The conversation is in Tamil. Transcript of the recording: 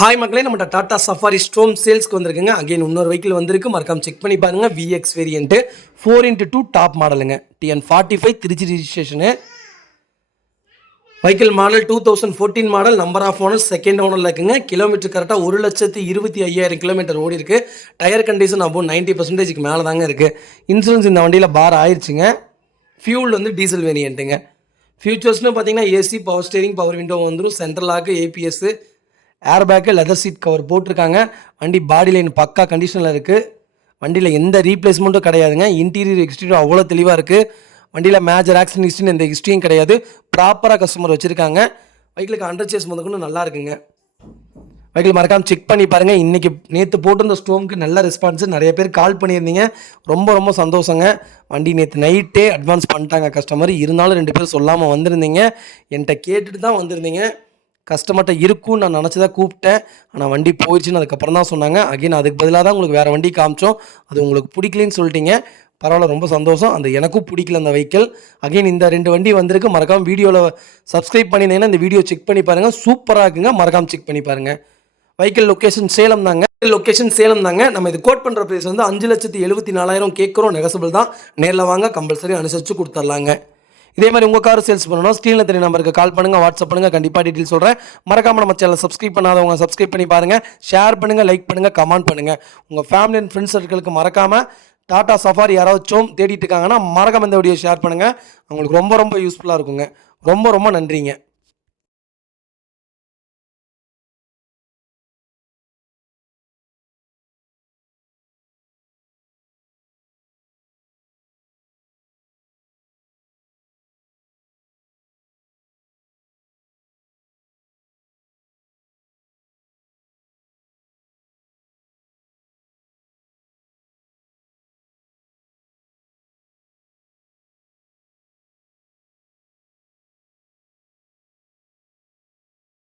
ஹாய் மக்களே, நம்ம டாடா சஃபாரி ஸ்ட்ரோம் சேல்ஸ்க்கு வந்திருக்குங்க. அகைன் இன்னொரு வெஹிக்கிள் வந்திருக்கு. மறக்காம செக் பண்ணி பாருங்க. விஎக்ஸ் வேரியன்ட் 4x2 டாப் மாடலுங்க. TN45 Trichy registration. Vehicle model 2014 model. Number of owner second ஓனரில் இருக்குங்க. கிலோமீட்டர் கரெக்டாக 1,25,000 கிலோமீட்டர் ஓடி இருக்குது. டயர் கண்டிஷன் அபோவ் 90% மேலே தாங்க இருக்குது. இன்சூரன்ஸ் இந்த வண்டியில் பார் ஆயிடுச்சுங்க. ஃபியூல் வந்து டீசல் வேரியண்ட்டுங்க. ஃபியூச்சர்ஸ்னு பார்த்தீங்கன்னா AC, power steering, power window வந்துடும். Central lock, ABS, air bag, leather seat cover போட்டிருக்காங்க. வண்டி பாடி லைன் பக்கா கண்டிஷனில் இருக்குது. வண்டியில் எந்த ரீப்ளேஸ்மெண்ட்டும் கிடையாதுங்க. இன்டீரியர் எக்ஸ்டீரியர் அவ்வளோ தெளிவாக இருக்குது. வண்டியில் மேஜர் ஆக்சிடென்ட் ஹிஸ்ட்ரின்னு எந்த ஹிஸ்ட்ரியும் கிடையாது. ப்ராப்பராக கஸ்டமர் வச்சுருக்காங்க. வெஹிக்கிளுக்கு அண்டர் சேஸ் முதற்கொண்டு நல்லா இருக்குங்க. வெஹிக்கிள் மறக்காமல் செக் பண்ணி பாருங்கள். இன்றைக்கி நேற்று போட்டிருந்த ஸ்டோமுக்கு நல்ல ரெஸ்பான்ஸு. நிறைய பேர் கால் பண்ணியிருந்தீங்க. ரொம்ப சந்தோஷங்க. வண்டி நேற்று நைட்டே அட்வான்ஸ் பண்ணிட்டாங்க கஸ்டமர். இருந்தாலும் 2 பேர் சொல்லாமல் வந்திருந்தீங்க. என்கிட்ட கேட்டுட்டு தான் வந்திருந்தீங்க. கஸ்டமர்கிட்ட இருக்கும்னு நான் நினச்சி தான் கூப்பிட்டேன். ஆனால் வண்டி போயிடுச்சுன்னு அதுக்கப்புறம் தான் சொன்னாங்க. அகைன் அதுக்கு பதிலாக தான் உங்களுக்கு வேறு வண்டி காமிச்சோம். அது உங்களுக்கு பிடிக்கலன்னு சொல்லிட்டீங்க. பரவாயில்ல, ரொம்ப சந்தோஷம். அந்த எனக்கும் பிடிக்கல அந்த வெஹிக்கிள். அகைன் இந்த 2 வண்டி வந்திருக்கு. மறக்காமல் வீடியோவில் சப்ஸ்கிரைப் பண்ணியிருந்தீங்கன்னா இந்த வீடியோ செக் பண்ணி பாருங்கள். சூப்பராக இருக்குங்க. மறக்காமல் செக் பண்ணி பாருங்கள். வெஹிக்கிள் லொக்கேஷன் சேலம் தாங்க. நம்ம இது கோட் பண்ணுற ப்ரைஸ் வந்து 5,74,000 கேட்குறோம். நெகசபிள் தான். நேரில் வாங்க, கம்பல்சரி அனுசரித்து கொடுத்துர்லாங்க. இதே மாதிரி உங்கள் கார் சேல்ஸ் பண்ணணும், ஸ்க்ரீனில் தெரிய நம்பருக்கு கால் பண்ணுங்கள், வாட்ஸ்அப் பண்ணுங்கள். கண்டிப்பாக டீட்டெயில் சொல்கிறேன். மறக்காமல் நம்ம சேனல் சப்ஸ்கிரைப் பண்ணாதவங்க சப்ஸ்கிரைப் பண்ணி பாருங்கள். ஷேர் பண்ணுங்கள், லைக் பண்ணுங்கள், கமெண்ட் பண்ணுங்கள். உங்கள் ஃபேமிலி அண்ட் ஃப்ரெண்ட்ஸ் சர்க்கிளுக்கு மறக்காமல் டாடா சஃபாரி யாராச்சும் தேடிட்டு இருக்காங்கன்னா மறக்காமல் இந்த வீடியோ ஷேர் பண்ணுங்கள். அவங்களுக்கு ரொம்ப யூஸ்ஃபுல்லாக இருக்குங்க. ரொம்ப நன்றிங்க.